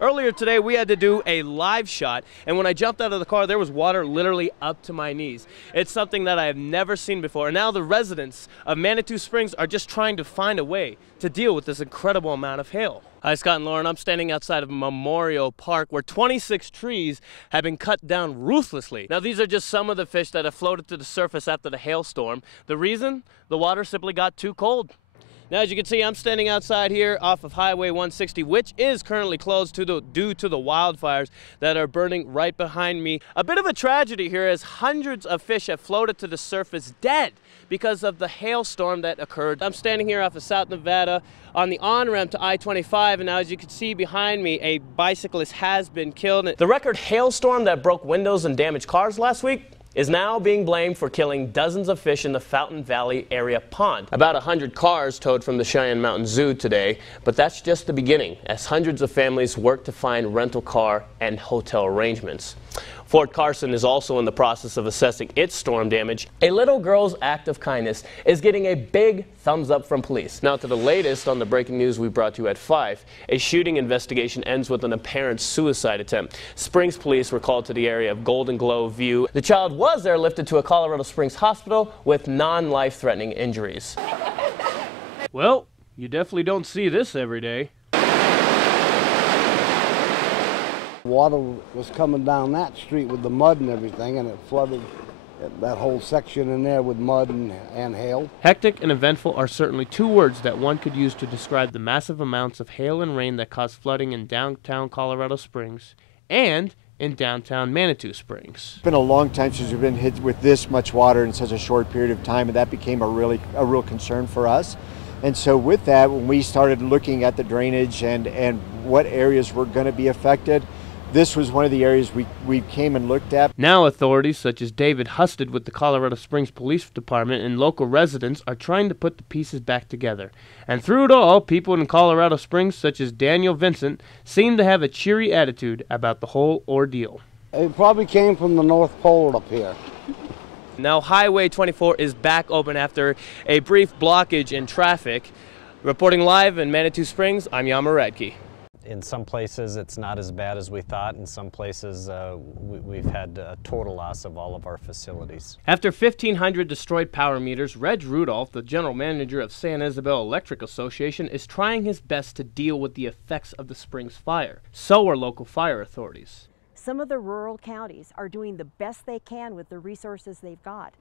Earlier today, we had to do a live shot, and when I jumped out of the car, there was water literally up to my knees. It's something that I have never seen before, and now the residents of Manitou Springs are just trying to find a way to deal with this incredible amount of hail. Hi, Scott and Lauren. I'm standing outside of Memorial Park where 26 trees have been cut down ruthlessly. Now, these are just some of the fish that have floated to the surface after the hailstorm. The reason? The water simply got too cold. Now, as you can see, I'm standing outside here off of Highway 160, which is currently closed due to the wildfires that are burning right behind me. A bit of a tragedy here as hundreds of fish have floated to the surface dead because of the hailstorm that occurred. I'm standing here off of South Nevada on the on-ramp to I-25, and now as you can see behind me, a bicyclist has been killed. The record hailstorm that broke windows and damaged cars last week is now being blamed for killing dozens of fish in the Fountain Valley area pond. About 100 cars towed from the Cheyenne Mountain Zoo today, but that's just the beginning as hundreds of families work to find rental car and hotel arrangements. Fort Carson is also in the process of assessing its storm damage. A little girl's act of kindness is getting a big thumbs up from police. Now to the latest on the breaking news we brought you at 5. A shooting investigation ends with an apparent suicide attempt. Springs police were called to the area of Golden Glow View. The child was airlifted to a Colorado Springs hospital with non-life-threatening injuries. Well, you definitely don't see this every day. Water was coming down that street with the mud and everything, and it flooded that whole section in there with mud and hail. Hectic and eventful are certainly two words that one could use to describe the massive amounts of hail and rain that caused flooding in downtown Colorado Springs and in downtown Manitou Springs. It's been a long time since we've been hit with this much water in such a short period of time, and that became a real concern for us. And so with that, when we started looking at the drainage and what areas were going to be affected, this was one of the areas we came and looked at. Now authorities such as David Husted with the Colorado Springs Police Department and local residents are trying to put the pieces back together. And through it all, people in Colorado Springs such as Daniel Vincent seem to have a cheery attitude about the whole ordeal. It probably came from the North Pole up here. Now Highway 24 is back open after a brief blockage in traffic. Reporting live in Manitou Springs, I'm Yama'S Reel. In some places it's not as bad as we thought. In some places we've had a total loss of all of our facilities. After 1,500 destroyed power meters, Reg Rudolph, the general manager of San Isabel Electric Association, is trying his best to deal with the effects of the Springs fire. So are local fire authorities. Some of the rural counties are doing the best they can with the resources they've got,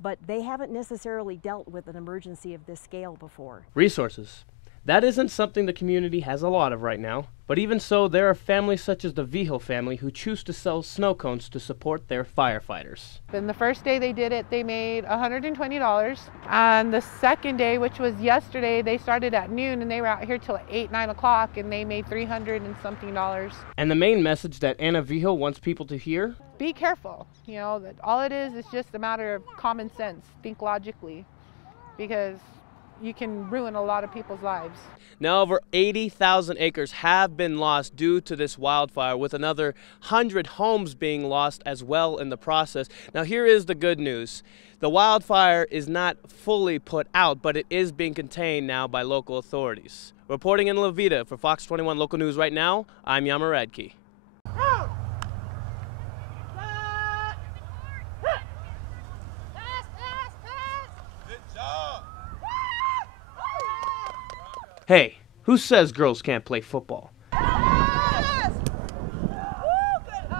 but they haven't necessarily dealt with an emergency of this scale before. Resources. That isn't something the community has a lot of right now, but even so, there are families such as the Vigil family who choose to sell snow cones to support their firefighters. Then the first day they did it, they made $120. And the second day, which was yesterday, they started at noon and they were out here till 8, 9 o'clock and they made $300 and something. And the main message that Anna Vigil wants people to hear? Be careful. You know, that all it is just a matter of common sense. Think logically, because you can ruin a lot of people's lives. Now over 80,000 acres have been lost due to this wildfire, with another 100 homes being lost as well in the process. Now here is the good news. The wildfire is not fully put out, but it is being contained now by local authorities. Reporting in La Veta for Fox 21 Local News right now, I'm Yama'S Reel. Hey, who says girls can't play football?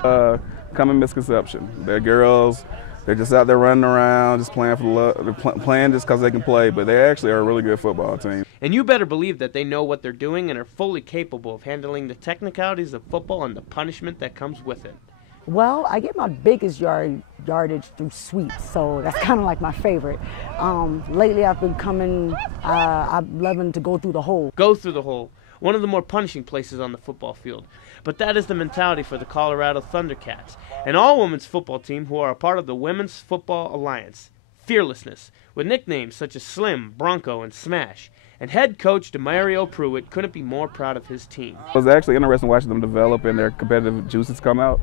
Common misconception. They're girls. They're just out there running around, just playing for the love. They're playing just because they can play, but they actually are a really good football team. And you better believe that they know what they're doing and are fully capable of handling the technicalities of football and the punishment that comes with it. Well, I get my biggest yardage through sweeps, so that's kind of like my favorite. Lately I've been I'm loving to go through the hole. Go through the hole, one of the more punishing places on the football field. But that is the mentality for the Colorado Thundercats, an all-women's football team who are a part of the Women's Football Alliance. Fearlessness, with nicknames such as Slim, Bronco, and Smash. And head coach Demario Pruitt couldn't be more proud of his team. It was actually interesting watching them develop and their competitive juices come out.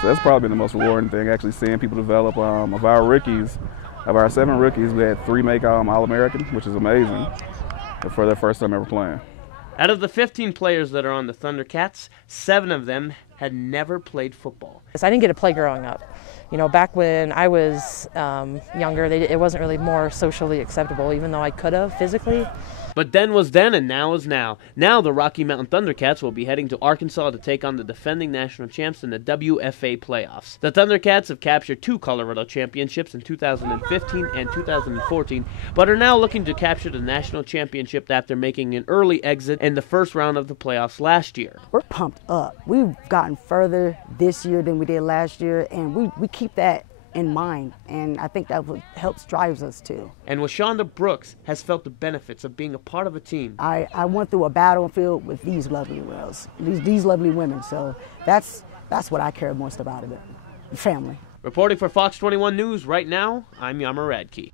So that's probably been the most rewarding thing, actually seeing people develop. Of our rookies, of our 7 rookies, we had 3 make All-American, which is amazing for their first time ever playing. Out of the 15 players that are on the Thundercats, 7 of them had never played football. I didn't get to play growing up. You know, back when I was younger, it wasn't really more socially acceptable, even though I could have physically. But then was then and now is now. Now the Rocky Mountain Thundercats will be heading to Arkansas to take on the defending national champs in the WFA playoffs. The Thundercats have captured 2 Colorado championships in 2015 and 2014, but are now looking to capture the national championship after making an early exit in the first round of the playoffs last year. We're pumped up. We've gotten further this year than we did last year, and we keep that in mind, and I think that helps drives us too. And Washonda Brooks has felt the benefits of being a part of a team. I went through a battlefield with these lovely girls, these lovely women, so that's what I care most about it, family. Reporting for Fox 21 News right now, I'm Yama'S Reel.